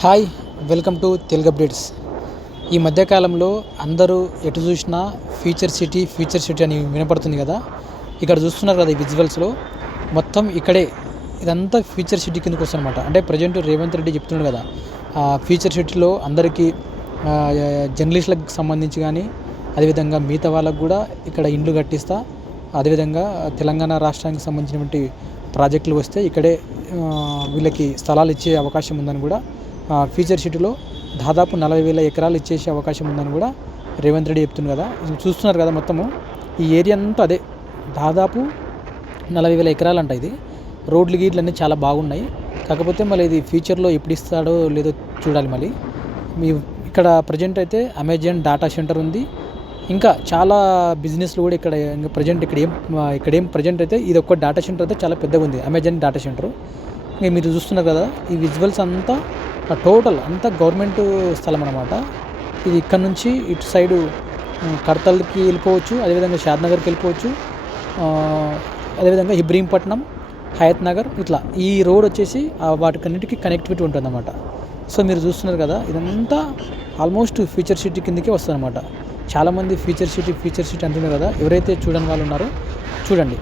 Hi, welcome to Telugu updates. ఈ మధ్యకాలంలో అందరూ ఎటు చూసినా ఫ్యూచర్ సిటీ అని వినపడుతుంది కదా. ఇక్కడ చూస్తున్నారు కదా, ఈ విజువల్స్లో మొత్తం ఇక్కడే ఇదంతా ఫ్యూచర్ సిటీ కిందకు వస్తుందన్నమాట. అంటే ప్రజెంట్ రేవంత్ రెడ్డి చెప్తున్నాడు కదా, ఫ్యూచర్ సిటీలో అందరికీ జర్నలిస్టులకు సంబంధించి కానీ, అదేవిధంగా మిగతా వాళ్ళకు కూడా ఇక్కడ ఇండ్లు కట్టిస్తా, అదేవిధంగా తెలంగాణ రాష్ట్రానికి సంబంధించినటువంటి ప్రాజెక్టులు వస్తే ఇక్కడే వీళ్ళకి స్థలాలు ఇచ్చే అవకాశం ఉందని కూడా, ఫ్యూచర్ సిటీలో దాదాపు 40,000 ఎకరాలు ఇచ్చేసే అవకాశం ఉందని కూడా రేవంత్ రెడ్డి చెప్తుంది కదా. చూస్తున్నారు కదా, మొత్తము ఈ ఏరియా అంతా అదే దాదాపు 40,000 ఎకరాలు అంట. ఇది రోడ్లు గీడ్లు అన్నీ చాలా బాగున్నాయి. కాకపోతే మళ్ళీ ఇది ఫ్యూచర్లో ఎప్పుడు ఇస్తాడో లేదో చూడాలి. మళ్ళీ మీ ఇక్కడ ప్రజెంట్ అయితే అమెజాన్ డేటా సెంటర్ ఉంది, ఇంకా చాలా బిజినెస్లు కూడా ఇక్కడ. ఇంకా ప్రజెంట్ ఇక్కడేం ప్రజెంట్ అయితే ఇది ఒక్క డేటా సెంటర్ అయితే చాలా పెద్దగా ఉంది, అమెజాన్ డేటా సెంటర్. ఇంకా మీరు చూస్తున్నారు కదా, ఈ విజువల్స్ అంతా టోటల్ అంతా గవర్నమెంట్ స్థలం అనమాట. ఇది ఇక్కడ నుంచి ఇటు సైడు కడతల్కి వెళ్ళిపోవచ్చు, అదేవిధంగా షాద్నగర్కి వెళ్ళిపోవచ్చు, అదేవిధంగా ఇబ్రహీంపట్నం, హయత్ నగర్, ఇట్లా ఈ రోడ్ వచ్చేసి వాటికన్నిటికీ కనెక్టివిటీ ఉంటుంది అన్నమాట. సో మీరు చూస్తున్నారు కదా, ఇదంతా ఆల్మోస్ట్ ఫ్యూచర్ సిటీ కిందకే వస్తుంది అనమాట. చాలామంది ఫ్యూచర్ సిటీ అంటున్నారు కదా, ఎవరైతే చూడని వాళ్ళు ఉన్నారో చూడండి.